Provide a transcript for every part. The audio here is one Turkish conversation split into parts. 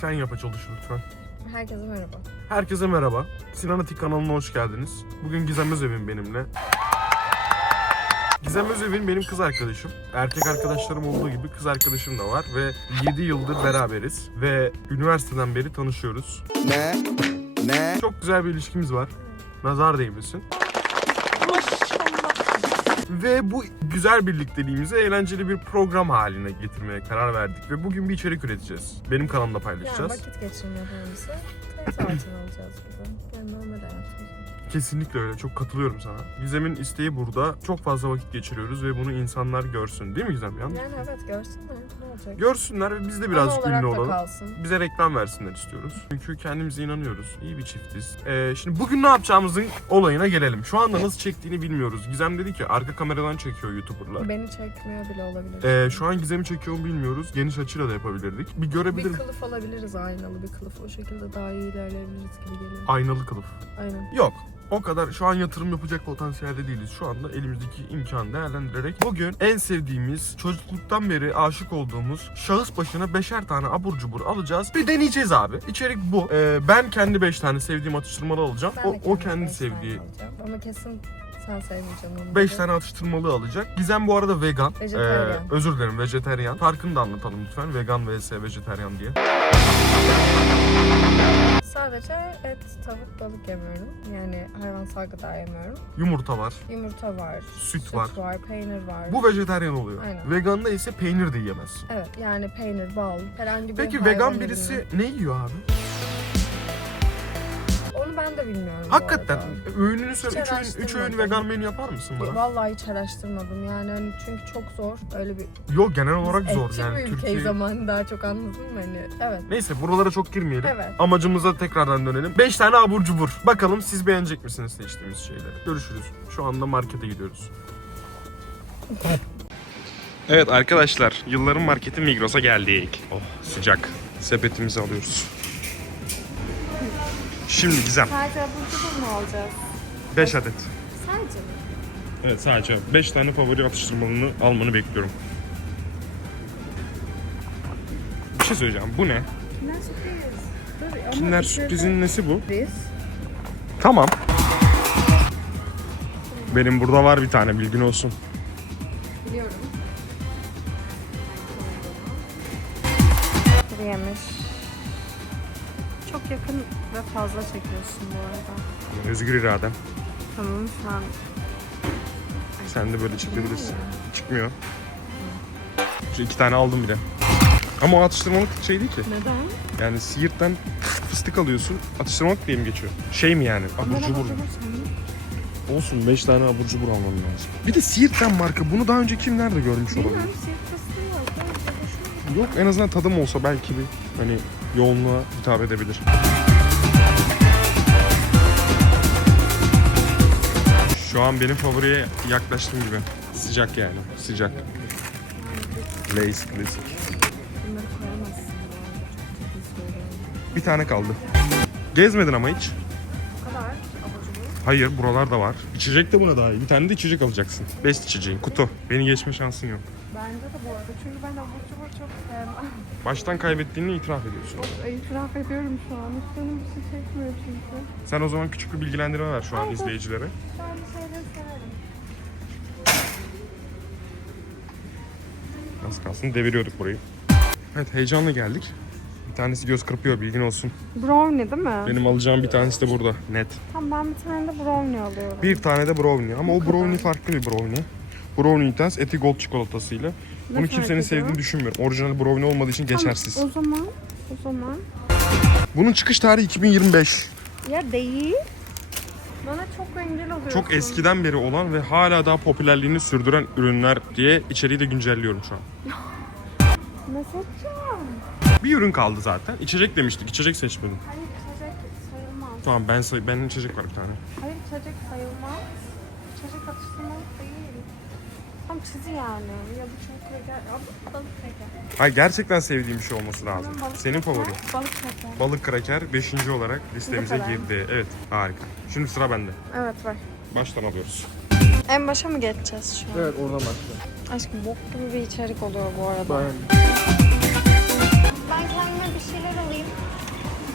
Sen yap açılışı lütfen. Herkese merhaba. Herkese merhaba. Sinan Atik kanalına hoş geldiniz. Bugün Gizem Özevin benimle. Gizem Özevin benim kız arkadaşım. Erkek arkadaşlarım olduğu gibi kız arkadaşım da var ve 7 yıldır beraberiz ve üniversiteden beri tanışıyoruz. Ne? Ne? Çok güzel bir ilişkimiz var. Nazar değmesin. Ve bu güzel birlikteliğimizi eğlenceli bir program haline getirmeye karar verdik ve bugün bir içerik üreteceğiz. Benim kanalımda Yani paylaşacağız. vakit geçirme hobisi. Tek saatini alacağız gibi. Yani normal hayatımız. Kesinlikle öyle. Çok katılıyorum sana. Gizem'in isteği burada. Çok fazla vakit geçiriyoruz ve bunu insanlar görsün. Değil mi Gizem? Yanlış. Yani evet görsünler. Ne olacak? Görsünler ve biz de Ana birazcık olarak ünlü da olalım. kalsın. Bize reklam versinler istiyoruz. Çünkü kendimize inanıyoruz. İyi bir çiftiz. Ee, şimdi bugün ne yapacağımızın olayına gelelim. Şu anda nasıl çektiğini bilmiyoruz. Gizem dedi ki arka kameradan çekiyor YouTuber'lar. Beni çekmiyor bile olabilir. Ee, şu an Gizem'i çekiyor mu bilmiyoruz. Geniş açıyla da yapabilirdik. Bir bir kılıf alabiliriz aynalı bir kılıf. O şekilde daha iyi ilerleyebiliriz gibi geliyor. Aynalı kılıf. Aynen. Yok. O kadar şu an yatırım yapacak potansiyelde değiliz. Şu anda elimizdeki imkanı değerlendirerek bugün en sevdiğimiz, çocukluktan beri aşık olduğumuz şahıs başına beşer tane abur cubur alacağız. Bir deneyeceğiz abi. İçerik bu. Ee, ben kendi beş tane sevdiğim atıştırmalı alacağım. Ben O, de o kendime kendi beş tane sevdiği alacağım. Ama kesin sen sevmeyeceksin onu. 5 da. tane atıştırmalı alacak. Gizem bu arada vegan. Vejetaryen. Ee, özür dilerim vejeteryan. Farkını da anlatalım lütfen. Vegan vs vejeteryan diye. Sadece et, tavuk, balık yemiyorum. Yani hayvansal gıda yemiyorum. Yumurta var. Yumurta var. Süt var. peynir var. Bu vejeteryan oluyor. Aynen. Veganda ise peynir de yiyemezsin. Evet yani peynir, bal, herhangi bir Peki vegan birisi ne yiyor abi? Ben de bilmiyorum bu Hakikaten arada. öğününü söyle. Hiç 3 öğün, üç öğün araştırmadım. vegan menü yapar mısın bana? Vallahi hiç araştırmadım yani hani çünkü çok zor öyle bir Yok genel olarak Biz zor etçi yani bir ülkeyiz Türkiye. zaman daha çok anladın mı hani evet Neyse buralara çok girmeyelim. evet Amacımıza tekrardan dönelim. 5 tane abur cubur. Bakalım siz beğenecek misiniz seçtiğimiz şeyleri. Görüşürüz. Şu anda markete gidiyoruz. Evet arkadaşlar, yılların marketi Migros'a geldik. Oh sıcak. Sepetimizi alıyoruz. Şimdi Gizem, Sadece abur cubur mu alacağız? 5 adet. Sadece mi? Evet sadece 5 tane favori atıştırmalını almanı bekliyorum. Bir şey söyleyeceğim. Bu ne? Kinder sürpriz. Dur, ama Kinder içeride- sürprizin nesi bu? Sürpriz. Tamam. Benim burada var bir tane bilgin olsun. Biliyorum. Yemiş. Ve fazla çekiyorsun bu arada. Özgür iradem. Tamam şu an Sen de böyle çekebilirsin. Çıkmıyor. Şu iki tane aldım bile. Ama o atıştırmalık şey değil ki. neden? Yani Siirt'ten fıstık alıyorsun. Atıştırmalık diye mi geçiyor? Şey mi yani? Abur cubur. mu? Olsun 5 tane abur cubur almam lazım. Bir de Siirt'ten marka. Bunu daha önce kim nerede görmüş olabilir? Bilmem siyah fıstığı. Ben hoşuma Yok en azından tadım olsa belki bir hani yoğunluğa hitap edebilir. Şu an benim favoriye yaklaştım gibi. Sıcak yani. Sıcak. Lays söylüyorum. Bir tane kaldı. Gezmedin ama hiç. Hayır buralar da var. İçecek de buna daha iyi. Bir tane de içecek alacaksın. Best içeceğin. Kutu. Beni geçme şansın yok. Bence de bu arada. Çünkü ben abur cubur çok sevmem. Baştan kaybettiğini itiraf ediyorsun. İtiraf ediyorum şu an. Hiç canım bir şey çekmiyor çünkü. Sen o zaman küçük bir bilgilendirme ver şu an izleyicilere. Az kalsın deviriyorduk burayı. Evet heyecanla geldik. Bir tanesi göz kırpıyor bilgin olsun. Brownie değil mi? Benim alacağım bir tanesi de burada. Net. Tamam ben bir tane de brownie alıyorum. Bir tane de brownie ama o kadar. brownie farklı bir brownie. Brownie Intense eti gold çikolatasıyla. Ne Bunu fark kimsenin ediyor? sevdiğini düşünmüyorum. Orijinal brownie olmadığı için Tamam, geçersiz. O zaman, o zaman. Bunun çıkış tarihi 2025. Ya değil. Bana çok engel oluyorsun. Çok eskiden beri olan ve hala daha popülerliğini sürdüren ürünler diye içeriği de güncelliyorum şu an. Ne seçeceğim? Bir ürün kaldı zaten. İçecek demiştik. İçecek seçmedim. Hayır içecek sayılmaz. Tamam ben say benim içecek var bir tane. Hayır içecek sayılmaz. İçecek atıştırmalık değil. Tam çizi yani. Ya bu çok kreker. Balık kreker. Hayır gerçekten sevdiğim bir şey olması lazım. Tamam, balık Senin kreker, favorin. Balık kreker. Balık kraker 5. olarak listemize kadar. girdi. Evet harika. Şimdi sıra bende. Evet var. Baştan alıyoruz. En başa mı geçeceğiz şu an? Evet oradan başla. Aşkım bok gibi bir içerik oluyor bu arada. Ben... Ben kendime bir şeyler alayım.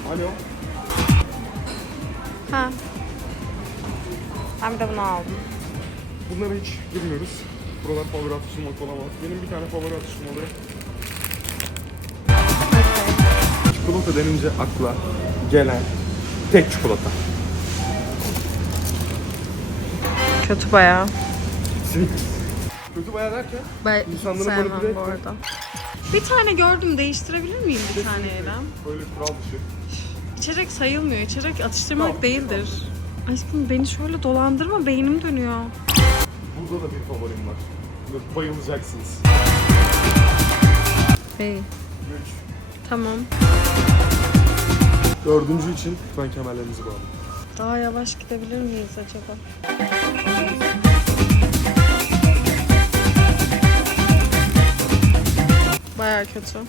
Alo. Ha. Ben de bunu aldım. Bunlara hiç girmiyoruz. Buralar favori atıştırmak olamaz. Benim bir tane favori atıştırmalı. Çikolata denince akla gelen tek çikolata. Kötü bayağı. Kötü bayağı derken Ben İnsanları sevmem manipüle bu etme. arada. Bir tane gördüm. Değiştirebilir miyim bir tane İrem? böyle kural dışı. İçecek sayılmıyor. İçecek atıştırmalık Tamam, değildir. Aşkım beni şöyle dolandırma. Beynim dönüyor. Burada da bir favorim var. Bayılacaksınız. Hey. Üç. Tamam. Dördüncü için lütfen kemerlerinizi bağlayın. Daha yavaş gidebilir miyiz acaba? Baya kötü.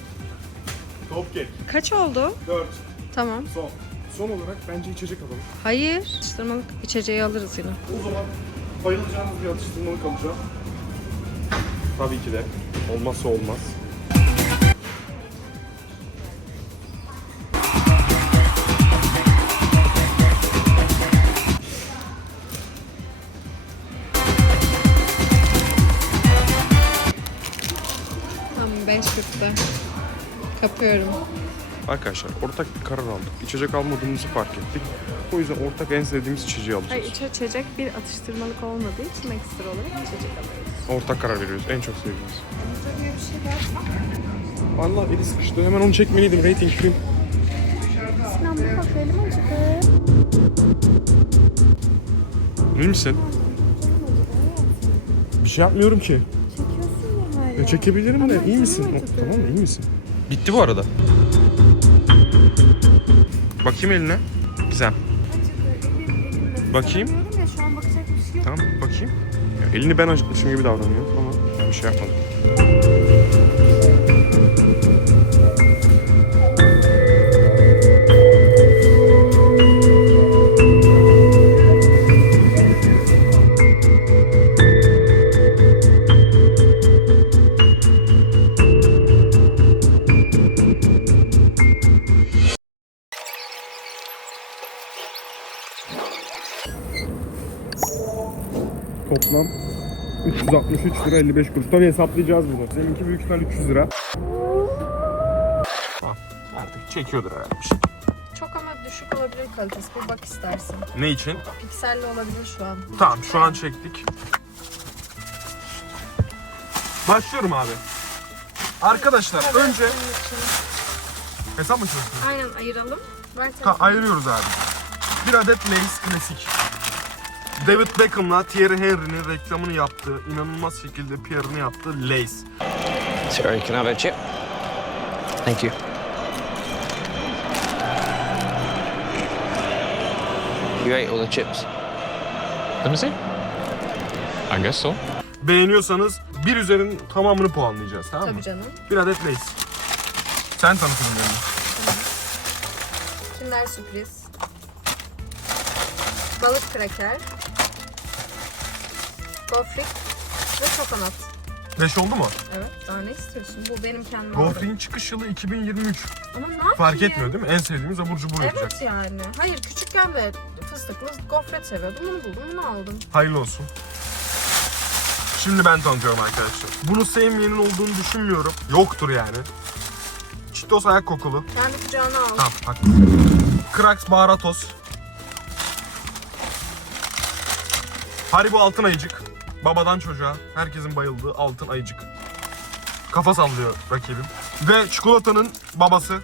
Top cake. Kaç oldu? Dört. Tamam. Son. Son olarak bence içecek alalım. Hayır. Atıştırmalık içeceği alırız yine. O zaman bayılacağınız bir atıştırmalık alacağım. Tabii ki de. Olmazsa olmaz. Tamam 5 bitti. Kapıyorum. Arkadaşlar ortak bir karar aldık. İçecek almadığımızı fark ettik. O yüzden ortak en sevdiğimiz içeceği alacağız. Hayır iç içecek bir atıştırmalık olmadığı için ekstra olarak içecek alıyoruz. Ortak karar veriyoruz. En çok sevdiğimiz. Burada bir şey var. Vallahi eli sıkıştı. Hemen onu çekmeliydim. Rating film. Sinan bir bak elim acıdı. İyi misin? Bir şey yapmıyorum ki. Çekiyorsun ya Ya çekebilirim de. İyi misin? O-. Tamam mı? İyi misin? Bitti bu arada. Bakayım eline. Güzel. Bakayım. Tamam bakayım. Ya elini ben acıtmışım gibi davranıyor ama bir şey yapmadım. Toplam 363 lira 55 kuruş. Tabii hesaplayacağız bunu. Seninki büyük ihtimal 300 lira. Artık çekiyordur herhalde bir şey. Çok ama düşük olabilir kalitesi. Bir bak istersen. Ne için? Pikselli olabilir şu an. Tamam şu an çektik. Başlıyorum abi. Arkadaşlar Evet, önce bunun için. hesap mı çalışıyorsun? Aynen ayıralım. Ver telefonu. ayırıyoruz abi. Bir adet Lay's klasik. David Beckham'la Thierry Henry'nin reklamını yaptığı, inanılmaz şekilde PR'ını yaptığı Lay's. Sorry, can I have a chip? Thank you. You ate all the chips. Let me see. I guess so. Beğeniyorsanız bir üzerin tamamını puanlayacağız tamam mı? Tabii canım. Bir adet Lay's. Sen tanıtın beni. Kinder sürpriz. Balık kraker. Gofrik ve çokonat. 5 oldu mu? Evet. Daha ne istiyorsun? Bu benim kendim Gofrik'in çıkış yılı 2023. Ama ne yapayım? Fark etmiyor değil mi? En sevdiğimiz abur cubur yapacak. Evet yani. Hayır küçükken de fıstıklı gofret seviyordum. Bunu buldum. Bunu aldım. Hayırlı olsun. Şimdi ben tanıtıyorum arkadaşlar. Bunu sevmeyenin olduğunu düşünmüyorum. Yoktur yani. Cheetos ayak kokulu. Kendi kucağına al. Tamam haklısın. Krax baharatos. Haribo altın ayıcık. Babadan çocuğa herkesin bayıldığı altın ayıcık. Kafa sallıyor rakibim. Ve çikolatanın babası.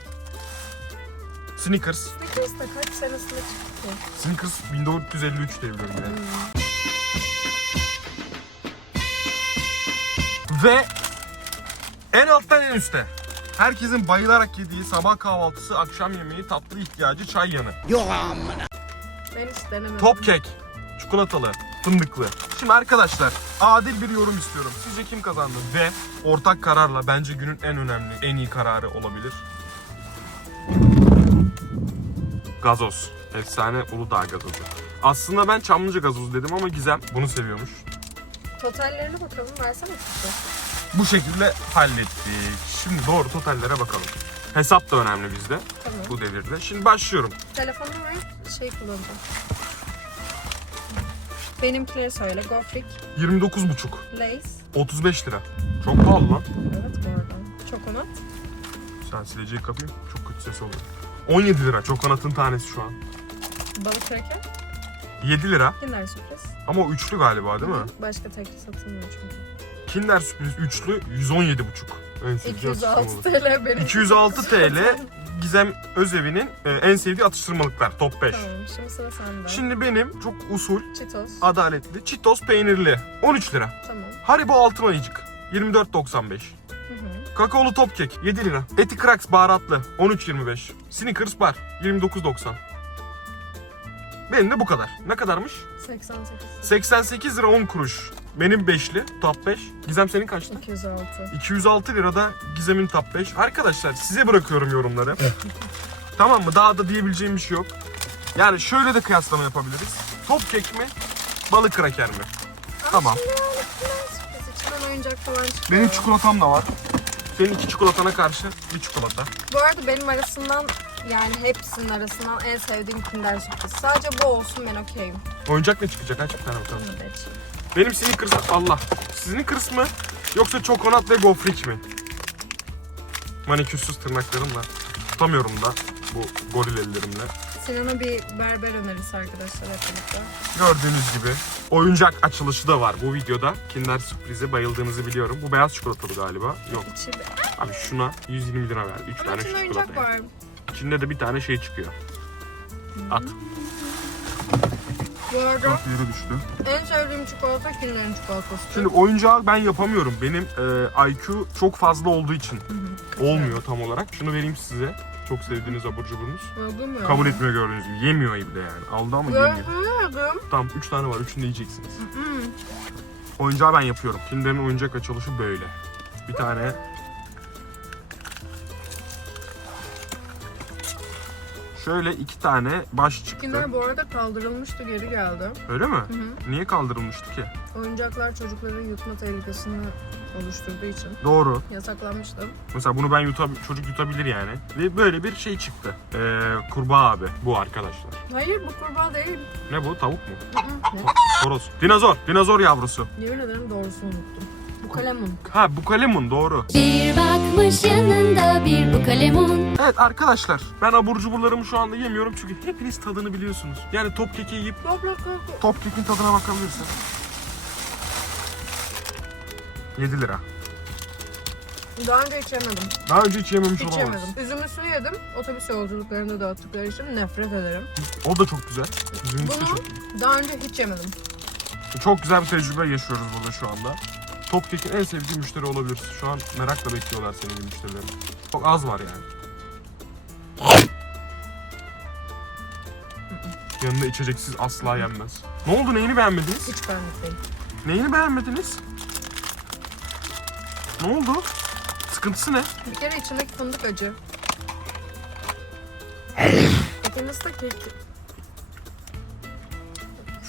Snickers. Snickers de kaç senesinde çıktı? Snickers 1453 diye biliyorum yani. Ve en alttan en üste. Herkesin bayılarak yediği sabah kahvaltısı, akşam yemeği, tatlı ihtiyacı, çay yanı. Ben hiç denemedim. Top kek. Çikolatalı, fındıklı. Şimdi arkadaşlar adil bir yorum istiyorum. Sizce kim kazandı? Ve ortak kararla bence günün en önemli, en iyi kararı olabilir. Gazoz. Efsane Uludağ gazozu. Aslında ben Çamlıca gazozu dedim ama Gizem bunu seviyormuş. Totallerine bakalım. Versene çıktı. Bu şekilde hallettik. Şimdi doğru totallere bakalım. Hesap da önemli bizde Tamam. bu devirde. Şimdi başlıyorum. Telefonum ve şey kullanacağım. Benimkileri söyle. Gofrik, 29,5. Lays. 35 lira. Çok pahalı lan. Evet bu arada. Çokonat. Sen sileceği kapayım. Çok kötü ses oluyor. 17 lira çokonatın tanesi şu an. Balık kraker. 7 lira. Kinder sürpriz. Ama o üçlü galiba değil mi? Başka tekli satılmıyor çünkü. Kinder sürpriz üçlü 117,5. En sevdiği 206 atıştırmalık. TL benim. 206 TL Gizem Özevi'nin e, en sevdiği atıştırmalıklar top 5. Tamam şimdi sıra sende. Şimdi benim çok usul, Cheetos. adaletli Cheetos peynirli 13 lira. Tamam. Haribo altın ayıcık 24.95. Hı hı. Kakaolu top kek 7 lira. Eti Kraks baharatlı 13.25. Snickers bar 29.90. Benim de bu kadar. Ne kadarmış? 88. 88 lira 10 kuruş. Benim beşli top 5. Gizem senin kaçtı? 206. 206 lirada Gizem'in top 5. Arkadaşlar size bırakıyorum yorumları. tamam mı? Daha da diyebileceğim bir şey yok. Yani şöyle de kıyaslama yapabiliriz. Top kek mi? Balık kraker mi? Tamam. Sürpriz içinden oyuncak falan çıkıyor. Benim çikolatam da var. Senin iki çikolatana karşı bir çikolata. Bu arada benim arasından yani hepsinin arasından en sevdiğim Kinder sürpriz. Sadece bu olsun ben okeyim. Oyuncak ne çıkacak? Aç bir tane bakalım. Bunu da açayım. Benim Snickers Allah. Snickers mı? Yoksa çokonat ve gofrik mi? Manikürsüz tırnaklarımla. Tutamıyorum da bu goril ellerimle. Sinan'a bir berber önerisi arkadaşlar hep birlikte. Gördüğünüz gibi oyuncak açılışı da var bu videoda. Kinder sürprize bayıldığınızı biliyorum. Bu beyaz çikolatalı galiba. Yok. İçi de... Abi şuna 120 lira verdi. 3 Ama tane içinde çikolata. oyuncak var. İçinde de bir tane şey çıkıyor. At. Bu arada Yere düştü. en sevdiğim çikolata Kinder'in çikolatası. Şimdi oyuncağı ben yapamıyorum. Benim e, IQ çok fazla olduğu için olmuyor tam olarak. Şunu vereyim size. Çok sevdiğiniz abur cuburunuz. Öldüm ya. Kabul etmiyor gördüğünüz gibi. Yemiyor bile yani. Aldı ama yemiyor. Gördüm. Tamam 3 tane var. Üçünü de yiyeceksiniz. Oyuncağı ben yapıyorum. Kinder'in oyuncak açılışı böyle. Bir tane Şöyle iki tane baş çıktı. Kinder bu arada kaldırılmıştı geri geldi. Öyle mi? hı. Niye kaldırılmıştı ki? Oyuncaklar çocukların yutma tehlikesini oluşturduğu için Doğru. yasaklanmıştı. Mesela bunu ben yutab- çocuk yutabilir yani. Ve böyle bir şey çıktı. Ee, kurbağa abi bu arkadaşlar. Hayır bu kurbağa değil. Ne bu? Tavuk mu? Hı hı. Ne? Horoz. Dinozor. Dinozor yavrusu. Yemin ederim doğrusunu unuttum. Bu kalemun. Ha bu kalemun doğru. Bir bakmış yanında bir bu kalemun Evet arkadaşlar ben abur cuburlarımı şu anda yemiyorum çünkü hepiniz tadını biliyorsunuz. Yani top keki yiyip top kekin tadına bakabilirsin. 7 lira. Daha önce hiç yemedim. Daha önce hiç yememiş Hiç olamaz. yemedim. Üzümlüsünü yedim. Otobüs yolculuklarında dağıttıkları için nefret ederim. O da çok güzel. Üzümlüsü Bunu çok daha önce hiç yemedim. Çok güzel bir tecrübe yaşıyoruz burada şu anda. Top kekin en sevdiği müşteri olabilirsin. Şu an merakla bekliyorlar senin gibi müşterileri. Çok az var yani. Yanında içeceksiz asla yenmez. Ne oldu neyini beğenmediniz? Hiç benlik değil. Neyini beğenmediniz? Ne oldu? Sıkıntısı ne? Bir kere içindeki fındık acı. İkincisi de kek.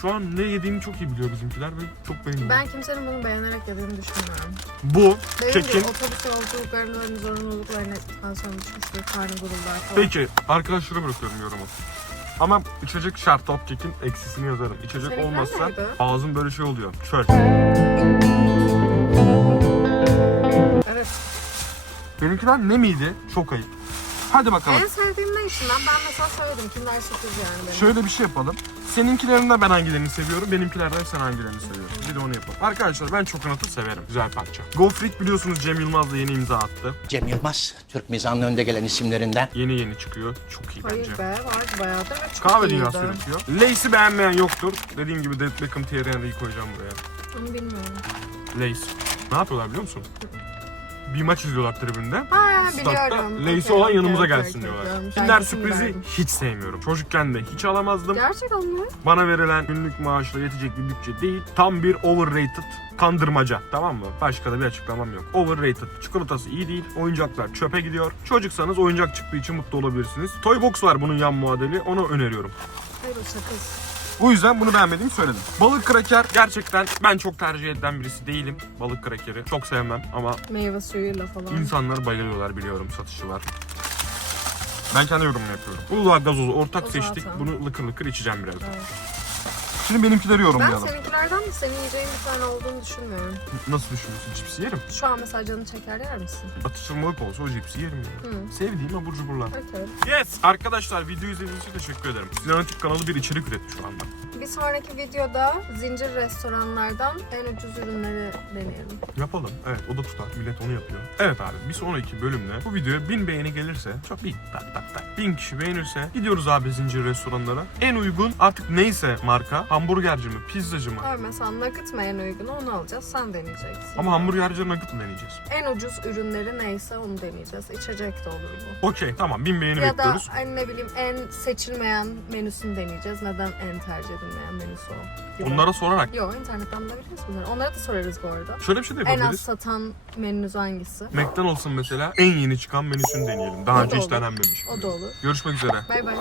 Şu an ne yediğini çok iyi biliyor bizimkiler ve çok beğeniyor. Ben kimsenin bunu beğenerek yediğini düşünmüyorum. Bu Benim kekin... otobüs yolculuklarının zorunluluklarına tansiyon düşmüştür. Karnı gurullar falan. Peki arkadaşlara bırakıyorum yorumu. Ama içecek şart top kekin eksisini yazarım. İçecek Seninkiler olmazsa neydi? ağzım böyle şey oluyor. Çöl. Evet. Benimkiler ne miydi? Çok ayıp. Hadi bakalım. En sevdiğim ne içinden? Ben mesela söyledim. Kinder sürpriz yani benim. Şöyle bir şey yapalım. Seninkilerinde ben hangilerini seviyorum, benimkilerden sen hangilerini seviyorsun. Bir de onu yapalım. Arkadaşlar ben çokonatı severim. Güzel parça. Gofrit biliyorsunuz Cem Yılmaz da yeni imza attı. Cem Yılmaz, Türk mizahının önde gelen isimlerinden. Yeni yeni çıkıyor. Çok iyi bence. Hayır be vardı bayağıdır ve çok Kahve iyiydi. dünyası üretiyor. Lace'i beğenmeyen yoktur. Dediğim gibi David Beckham Thierry Henry'i koyacağım buraya. Onu bilmiyorum. Lace. Ne yapıyorlar biliyor musun? Bir maç izliyorlar tribünde. Ha Statta biliyorum. Okey, olan yanımıza okey, gelsin okey, diyorlar. okey. Kinder sürprizi verdim. hiç sevmiyorum. Çocukken de hiç alamazdım. Gerçekten mi? Bana verilen günlük maaşla yetecek bir bütçe değil. Tam bir overrated kandırmaca. Tamam mı? Başka da bir açıklamam yok. Overrated. Çikolatası iyi değil. Oyuncaklar çöpe gidiyor. Çocuksanız oyuncak çıktığı için mutlu olabilirsiniz. Toy Box var bunun yan muadili. Onu öneriyorum. Hayır o sakız. O yüzden bunu beğenmediğimi söyledim. Balık kraker gerçekten ben çok tercih eden birisi değilim. Balık krakeri çok sevmem ama Meyve suyuyla falan. insanlar bayılıyorlar biliyorum satışı var. Ben kendi yorumumu yapıyorum. Uludağ gazozu ortak O seçtik. zaten. Bunu lıkır lıkır içeceğim birazdan. Evet. Şimdi benimkileri Ben yorumlayalım. seninkilerden de senin yiyeceğin bir tane olduğunu düşünmüyorum. Nasıl düşünüyorsun? Cipsi yerim. Şu an mesela canı çeker yer misin? Atıştırmalık olsa o cipsi yerim yani. Hı. Sevdiğim abur cuburlar. Okey. Yes! Arkadaşlar video izlediğiniz için teşekkür ederim. Sinematik kanalı bir içerik üretti şu anda. Bir sonraki videoda zincir restoranlardan en ucuz ürünleri deneyelim. Yapalım. Evet o da tutar. Millet onu yapıyor. Evet abi bir sonraki bölümde bu videoya bin beğeni gelirse çok bir tak tak tak. Bin kişi beğenirse gidiyoruz abi zincir restoranlara. En uygun artık neyse marka hamburgerci mi pizzacı mı? Evet mesela nakit mi en uygunu onu alacağız sen deneyeceksin. Ama hamburgerci nugget mı deneyeceğiz? En ucuz ürünleri neyse onu deneyeceğiz. İçecek de olur bu. Okey tamam bin beğeni Ya da bekliyoruz. hani ne bileyim en seçilmeyen menüsünü deneyeceğiz. Neden en tercih edilmeyen menüsü o? gibi. Onlara sorarak. Yok internetten bulabiliriz bunları. Onlara da sorarız bu arada. Şöyle bir şey de En az yapabiliriz. satan menünüz hangisi? McDonald's'ın mesela en yeni çıkan menüsünü deneyelim. Daha O önce da hiç denenmemiş. O da olur. Görüşmek üzere. Bay bay.